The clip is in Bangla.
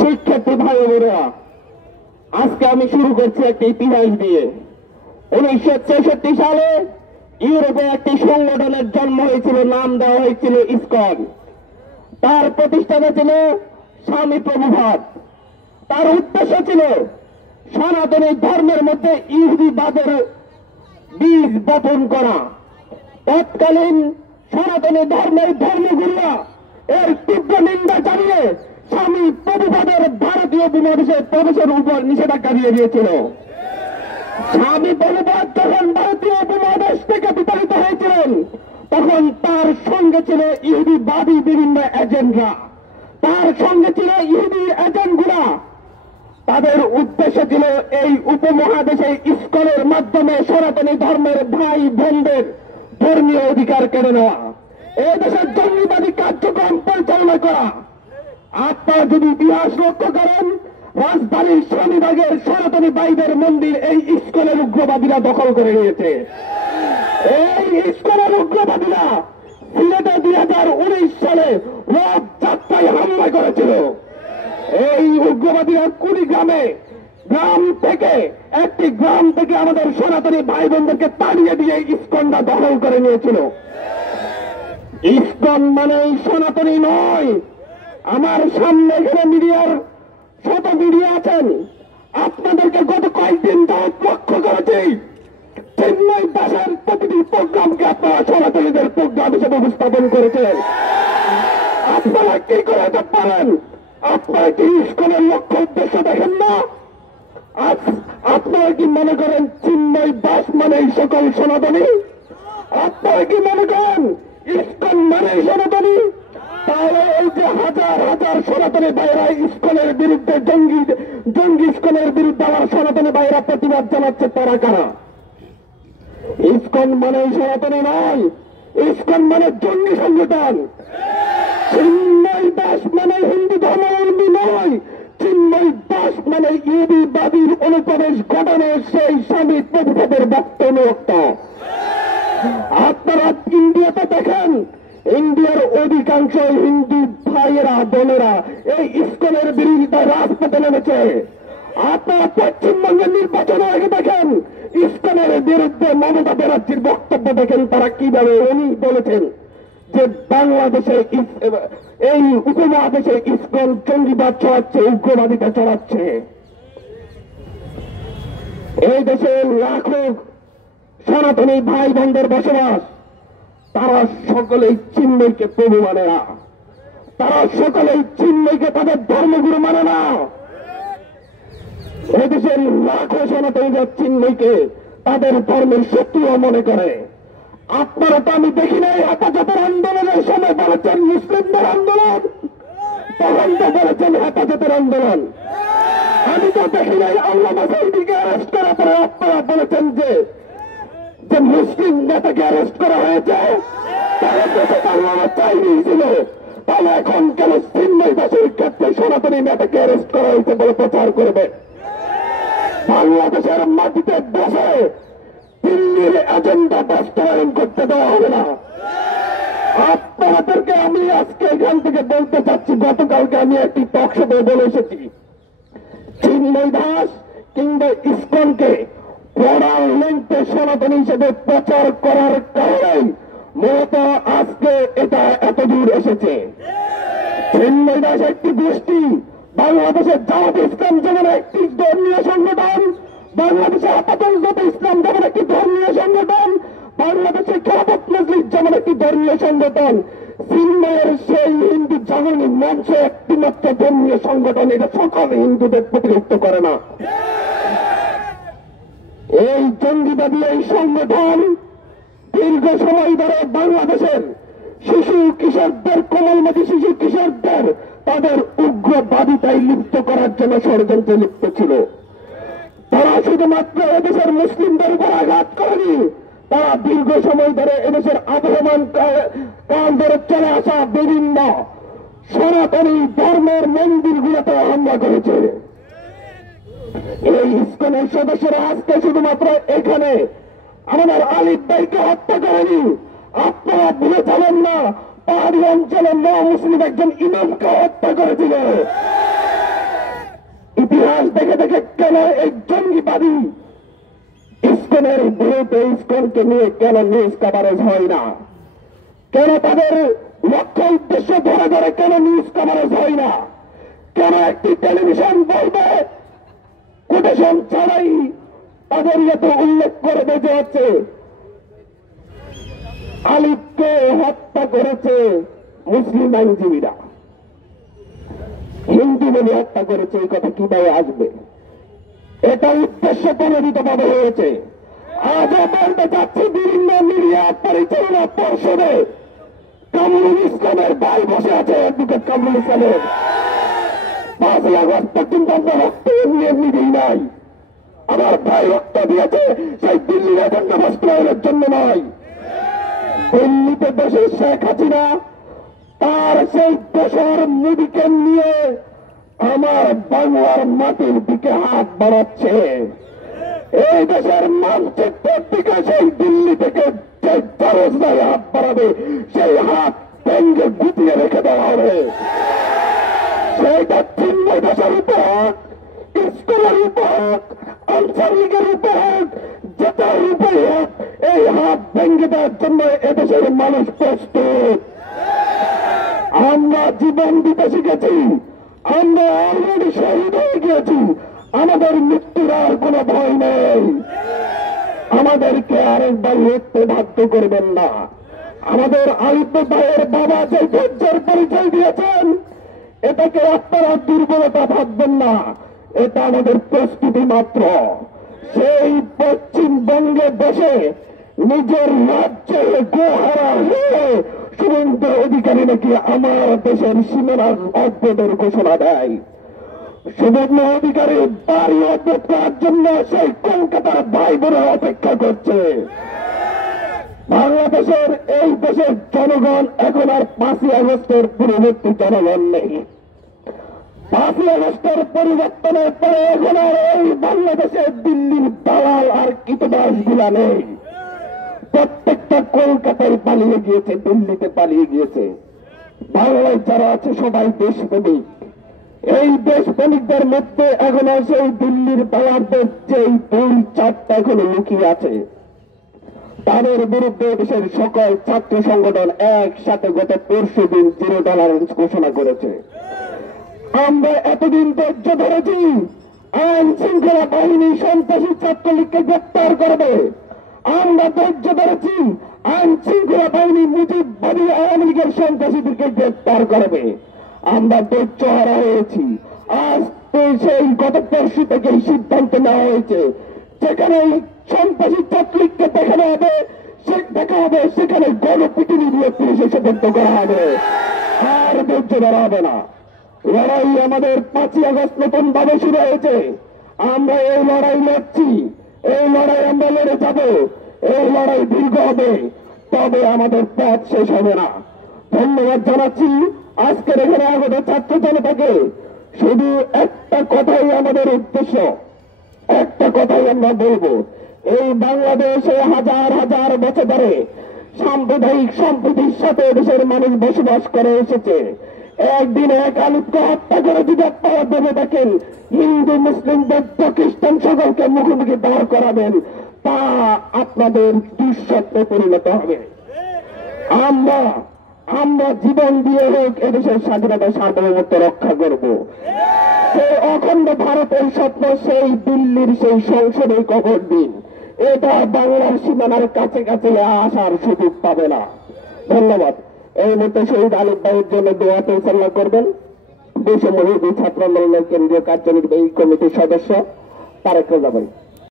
শিক্ষার্থী ভাই বোনেরা, আজকে আমি শুরু করছি একটি ইতিহাস দিয়ে। 1966 সালে ইউরোপে একটি সংগঠনের জন্ম হয়েছিল, নাম দেওয়া হয়েছিল ইসকন। তার প্রতিষ্ঠাতা ছিল স্বামী প্রভুপাদ। তার উদ্দেশ্য ছিল সনাতনী ধর্মের মধ্যে ইহুদিবাদের বীজ বপন করা। তৎকালীন সনাতনী ধর্মের ধর্মগুরুরা এর তীব্র নিন্দা জানিয়ে স্বামী প্রভুপাদের ভারতীয় উপমহাদেশে প্রবেশের উপর নিষেধাজ্ঞা দিয়ে দিয়েছিল। স্বামী প্রভুপাদ যখন ভারতীয় উপমহাদেশ থেকে বিতাড়িত হয়েছিলেন, তখন তার সঙ্গে ছিল ইহুদিবাদী বিভিন্ন এজেন্টরা, তার সঙ্গে ছিল ইহুদি এজেন্টগুলা। তাদের উদ্দেশ্য ছিল এই উপমহাদেশে ইসকনের মাধ্যমে সনাতনী ধর্মের ভাই বোনদের ধর্মীয় অধিকার কেড়ে নেওয়া, এই দেশের জঙ্গিবাদী কার্যক্রম পরিচালনা করা। আপনারা যদি ইতিহাস লক্ষ্য করেন, রাজধানীর স্বামীবাগের সনাতনী ভাইদের মন্দির এই ইসকনের উগ্রবাদীরা দখল করে নিয়েছে। এই ইসকনের উগ্রবাদীরা সিলেটে 2019 সালে রথযাত্রায় হামলা করেছিল। এই উগ্রবাদীরা একটি গ্রাম থেকে আমাদের সনাতনী ভাই বোনদেরকে তাড়িয়ে দিয়ে ইসকনটা দখল করে নিয়েছিল। ইসকন মানে সনাতনী নয়। আমার সামনে এখানে মিডিয়ার শত মিডিয়া আছেন, আপনাদেরকে গত কয়েকদিন যাওয়ার লক্ষ্য করেছি। চেন্নাই দাসের প্রতিটি প্রোগ্রামকে আপনারা সনাতনীদের প্রোগ্রাম হিসেবে উপস্থাপন করেছেন। আপনারা কি করে এটা পারেন? আপনারা কি ইসকনের লক্ষ্য উদ্দেশ্য দেখেন না? আপনারা কি মনে করেন চিন্ময় দাস মানে সকল সনাতনী? আপনারা কি মনে করেন ইসকন মানে সনাতনী? তাহলে এই যে হাজার হাজার সনাতনী ভাইরা ইসকনের বিরুদ্ধে জঙ্গি ইসকনের বিরুদ্ধে আমার সনাতনী ভাইরা প্রতিবাদ জানাচ্ছে, তারা কারা? ইসকন মানে সনাতনী নয়, ইসকন মানে জঙ্গি সংগঠন। চিন্ময় দাস মানে হিন্দু ধর্মাবলম্বী নয়, চিন্ময় দাস মানে ইহুদিবাদীর অনুপ্রবেশ ঘটানো সেই স্বামী প্রভুপাদের বক্তব্য। আপনারা ইন্ডিয়াতে দেখেন, ইন্ডিয়ার অধিকাংশ হিন্দু ভাইয়েরা বোনেরা এই ইসকনের বিরোধিতা রাজপথে নেমেছে। আপনারা পশ্চিমবঙ্গের নির্বাচনের আগে দেখেন, ইসকনের বিরুদ্ধে মমতা ব্যানার্জির বক্তব্য দেখেন, তারা কিভাবে উনি বলেছেন যে বাংলাদেশে এই উপমহাদেশে ইসকন জঙ্গিবাদ ছড়াচ্ছে, উগ্রবাদিতা ছড়াচ্ছে। এই দেশে লাখো সনাতনী ভাই বোনদের বসবাস, তারা সকলেই চিন্ময়কে প্রভু মানে না, তারা সকলেই চিন্ময়কে তাদের ধর্মগুরু মানে না। এদেশের লাখো সনাতনীরা চিন্ময়কে তাদের ধর্মের শত্রুও মনে করে। আপনারা তো আমি দেখি নাই হেফাজতের আন্দোলনের সময় বলেছেন মুসলিমদের আন্দোলন, তখন তো বলেছেন হেফাজতের আন্দোলন। আমি তো দেখি নাই আল্লামা সাঈদীকে অ্যারেস্ট করার পরে আপনারা বলেছেন যে মুসলিম নেতাকে অ্যারেস্ট করা হয়েছে, তারা দেশে আল্লামা চাইনি ছিল, তাহলে এখন কেন চিন্ময় দাসের ক্ষেত্রে সনাতনী নেতাকে অ্যারেস্ট করা হয়েছে বলে প্রচার করবে? বাংলাদেশের মাটিতে বসে দিল্লির এজেন্ডা বাস্তবায়ন করতে দেওয়া হবে না। আপনাদেরকে আমি আজকে এখান থেকে বলতে চাচ্ছি, গতকালকে আমি একটি টক শোতে বলে এসেছি, চিন্ময় দাস কিংবা ইসকনকে বর্ডার লেন্থে সনাতনী হিসেবে প্রচার করার কারণেই মূলত আজকে এটা এত দূর এসেছে। চিন্ময় দাস একটি গোষ্ঠী, বাংলাদেশের জামাত ইসলাম যেমন একটি ধর্মীয় সংগঠন, বাংলাদেশে হেফাজতে ইসলাম যেমন একটি ধর্মীয় সংগঠন, বাংলাদেশের খেলাফত মজলিস যেমন একটি ধর্মীয় সংগঠন, চিন্ময়ের সেই হিন্দু জাগরণী মঞ্চ একটি মাত্র ধর্মীয় সংগঠন। এটা সকল হিন্দুদের প্রতিনিধিত্ব করে না। এই জঙ্গিবাদী এই সংগঠন দীর্ঘ সময় ধরে বাংলাদেশের শিশু কিশোরদের, কোমলমতি শিশু কিশোরদের তাদের উগ্রবাদিতায় লিপ্ত করার জন্য ষড়যন্ত্রে লিপ্ত ছিল। তারা শুধুমাত্র এদেশের মুসলিমদের উপর আঘাত করেনি, তারা দীর্ঘ সময় ধরে এদেশের আবহমান কাল ধরে চলে আসা বিভিন্ন সনাতনী ধর্মের মন্দিরগুলোতে হামলা করেছে। এই ইসকনের সদস্যরা আজকে শুধুমাত্র এখানে আমাদের আলিফ ভাইকে হত্যা করেনি। আপনারা ভুলে যাবেন না, পাহাড়ি অঞ্চলে মুসলিম একজন ইমামকে হত্যা করেছিল। ইতিহাস দেখে দেখে কেন এই জঙ্গিবাদী ইসকনের বিরুদ্ধে, ইসকনকে নিয়ে কেন নিউজ কভারেজ হয় না? কেন তাদের লক্ষ্য উদ্দেশ্য ধরে ধরে কেন নিউজ কভারেজ হয় না? কেন একটি টেলিভিশন বলবে কোটেশন ছাড়াই তাদের এত উল্লেখ করে বেঁচে হচ্ছে আলিফকে হত্যা করেছে মুসলিম আইনজীবীরা, হিন্দু বলে হত্যা করেছে, এই কথা কিভাবে আসবে? এটা উদ্দেশ্য প্রণোদিত ভাবে হয়েছে। আজও বলতে চাচ্ছি, বিভিন্ন মিডিয়া পরিচালনা পর্ষদে কামরুল ইসলামের ভাই বসে আছে, অ্যাডভোকেট কামরুল ইসলামের। 5 লাখ পর্যন্ত আমরা রক্ত এমনি দিই নাই। আমার ভাই রক্ত দিয়েছে সেই দিল্লির এজেন্ডা বাস্তবায়নের জন্য নয়। দিল্লিতে দেশের শেখ হাসিনা তার সেই দেশের মোদীকে নিয়ে আমার বাংলার মাটির দিকে হাত বাড়াচ্ছে। এই দেশের মানচিত্রের দিকে সেই দিল্লি থেকে যে দরজায় হাত বাড়াবে সেই হাত ভেঙে গুটিয়ে রেখে দেওয়া হবে। সেইটা চিহ্ন দেশের উপর, স্কুলের উপর, আনসার লীগের উপর, যেটার উপর এই হাত ভেঙে দেওয়ার জন্য এদেশের মানুষ প্রস্তুত। আমরা জীবন দিতে শিখেছি, আমরা অলরেডি শহীদ হয়ে গিয়েছি, আমাদের মৃত্যুর আর কোনো ভয় নেই। আমাদেরকে আরেকবার লড়তে বাধ্য করবেন না। আমাদের আলিফ ভাইয়ের বাবা যে ধৈর্যের পরিচয় দিয়েছেন, এটাকে আপনারা দুর্বলতা ভাববেন না, এটা আমাদের প্রস্তুতি মাত্র। সেই পশ্চিমবঙ্গে বসে নিজের রাজ্যে গোহারা হয়ে শুভেন্দু অধিকারী নাকি আমার দেশের সীমানার অদ্ভুতের ঘোষণা দেয়। শুভেন্দু অধিকারী বাড়ি অদ্ভুত করার জন্য সেই কলকাতার ভাই বোনেরা অপেক্ষা করছে। বাংলাদেশের এই দেশের জনগণ এখন আর 5ই আগস্টের পূর্ববর্তী জনগণ নেই। 5ই আগস্টের পরিবর্তনের পরে এখন আর এই বাংলাদেশে দিল্লির দালাল আর কীটবাস গুলা নেই। প্রত্যেকটা কলকাতায় পালিয়ে গিয়েছে, দিল্লিতে পালিয়ে গিয়েছে। বাংলায় যারা আছে সবাই দেশপ্রেমিক। এই দেশপ্রেমিকদের মধ্যে এখন সেই দিল্লির দালালদের যে 2-4টা এখনো লুকিয়ে আছে, তাদের বিরুদ্ধে দেশের সকল ছাত্র সংগঠন একসাথে গত পরশুদিন $0 ঘোষণা করেছে। আমরা এতদিন ধৈর্য ধরেছি, আইন শৃঙ্খলা বাহিনী সন্ত্রাসী ছাত্রলীগকে গ্রেপ্তার করবে। আমরা ধৈর্য ধরেছি, আইন শৃঙ্খলা বাহিনী মুজিববাদী আওয়ামী লীগের সন্ত্রাসীদেরকে গ্রেপ্তার করবে। আমরা ধৈর্য হারা হয়েছি। আজ সেই গত পরশু থেকে এই সিদ্ধান্ত নেওয়া হয়েছে, যেখানে সন্ত্রাসী ছাত্রলীগকে দেখানো হবে, দেখা হবে সেখানে গণপিটুনি দিয়ে পুলিশে সোপর্দ করা হবে। আর ধৈর্য ধরা হবে না। লড়াই আমাদের 5ই আগস্ট নতুন ভাবে শুরু হয়েছে। আমরা এই লড়াই লড়ছি, এই লড়াই আমরা লড়ে যাব। এই লড়াই দীর্ঘ হবে, তবে আমাদের পথ শেষ হবে না। ধন্যবাদ জানাচ্ছি আজকের এখানে আগত ছাত্র জনতাকে। শুধু একটা কথাই আমাদের উদ্দেশ্য, একটা কথাই আমরা বলবো, এই বাংলাদেশে হাজার হাজার বছর ধরে সাম্প্রদায়িক সম্প্রীতির সাথে দেশের মানুষ বসবাস করে এসেছে। একদিন এক আলিফকে হত্যা করে যদি আপনারা ভেবে দেখেন হিন্দু মুসলিম বৌদ্ধ খ্রিস্টান সকলকে মুখোমুখি দাঁড় করাবেন, তা আপনাদের দুঃস্বপ্নে পরিণত হবে। আমরা জীবন দিয়ে হোক এদেশের স্বাধীনতা সার্বভৌমত্ব রক্ষা করব। সেই অখণ্ড ভারতের স্বপ্ন সেই দিল্লির সেই সংসদে কবর দিন, এটা বাংলার সীমানার কাছে কাছে আসার সুযোগ পাবে না। ধন্যবাদ। এই মুহূর্তে শহীদ আলিফ ভাইয়ের জন্য দোয়া পরিচালনা করবেন বৈষম্য বিরোধী ছাত্র আন্দোলনের কেন্দ্রীয় কার্যনির্বাহী কমিটির সদস্য তারেক রহমান।